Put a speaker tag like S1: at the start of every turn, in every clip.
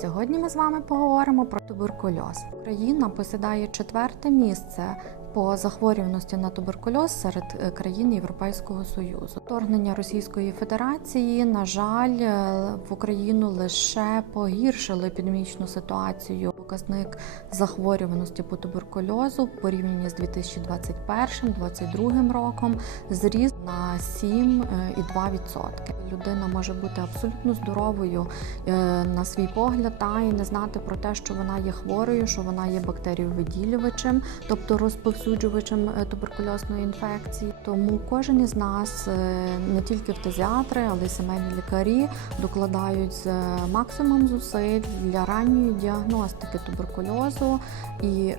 S1: Сьогодні ми з вами поговоримо про туберкульоз. Україна посідає четверте місце по захворюваності на туберкульоз серед е, країн Європейського Союзу. Вторгнення Російської Федерації, на жаль, е, в Україну лише погіршили епідемічну ситуацію. Показник захворюваності по туберкульозу в порівнянні з 2021-2022 роком зріс на е, 7,2%. Людина може бути абсолютно здоровою е, на свій погляд та і не знати про те, що вона є хворою, що вона є бактеріовиділювачем, тобто розповсюджувачем е, туберкульозної інфекції. Тому кожен із нас, е, не тільки фтизіатри, але й сімейні лікарі, докладають е, максимум зусиль для ранньої діагностики туберкульозу і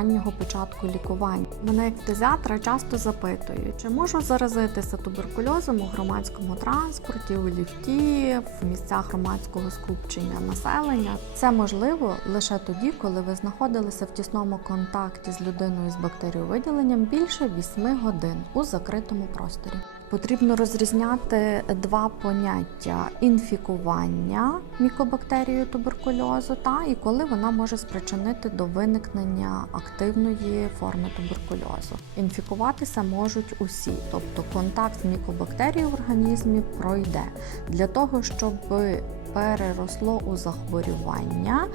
S1: раннього початку лікування. Мене як часто запитують, чи можу заразитися туберкульозом у громадському транспорті, у ліфті, в місцях громадського скупчення населення. Це можливо лише тоді, коли ви знаходилися в тісному контакті з людиною з бактеріовиділенням більше 8 годин у закритому просторі. Потрібно розрізняти два поняття: інфікування мікобактерією туберкульозу та і коли вона може спричинити до виникнення активної форми туберкульозу. Інфікуватися можуть усі, тобто контакт з мікобактерією в організмі пройде. Для того, щоб переросло у захворювання,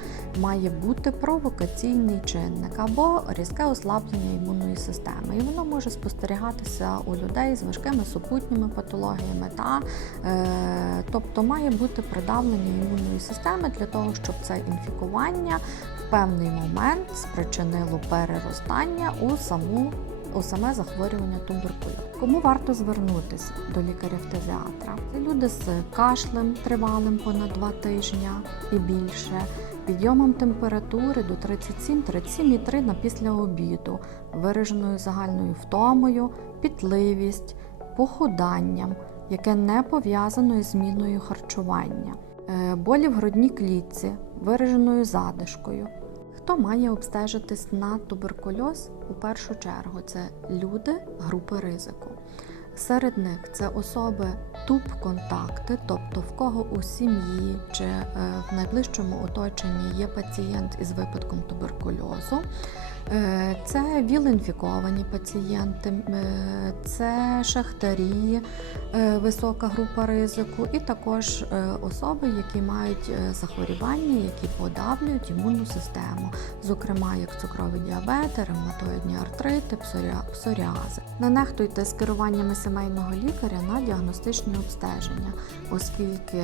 S1: має бути провокаційний чинник або різке ослаблення імунної системи. І воно може спостерігатися у людей з важкими супутніми патологіями, та е, тобто має бути придавлення імунної системи для того, щоб це інфікування в певний момент спричинило переростання у саму у саме захворювання туберкульозу. Кому варто звернутися до лікаря-фтезіатра? Це люди з кашлем тривалим понад два тижні і більше, підйомом температури до 37-37,3 на після обіду, вираженою загальною втомою, пітливість, похуданням, яке не пов'язано із зміною харчування, е, болі в грудній клітці, вираженою задишкою. Хто має обстежитись на туберкульоз у першу чергу? Це люди групи ризику. Серед них це особи туб-контакти, тобто в кого у сім'ї чи е, в найближчому оточенні є пацієнт із випадком туберкульозу. Е, Це віл-інфіковані пацієнти, е, це шахтарі, е, висока група ризику, і також особи, які мають захворювання, які подавлюють імунну систему, зокрема як цукровий діабет, ревматоїдні артрити, псоріа- псоріази. Не нехтуйте з керуваннями сімейного лікаря на діагностичні обстеження, оскільки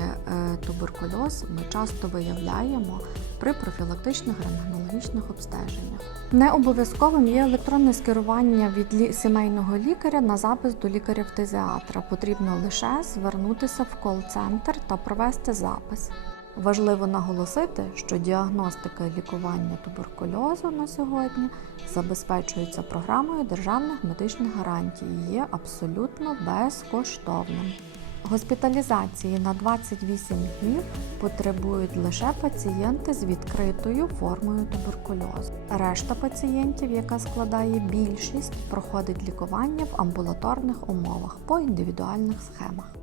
S1: туберкульоз ми часто виявляємо при профілактичних рентгенологічних обстеженнях. Не обов'язковим є електронне скерування від сімейного лікаря на запис до лікаря-фтезіатра. Потрібно лише звернутися в кол-центр та провести запис. Важливо наголосити, що діагностика і лікування туберкульозу на сьогодні забезпечується програмою державних медичних гарантій і є абсолютно безкоштовним. Госпіталізації на 28 днів потребують лише пацієнти з відкритою формою туберкульозу. Решта пацієнтів, яка складає більшість, проходить лікування в амбулаторних умовах по індивідуальних схемах.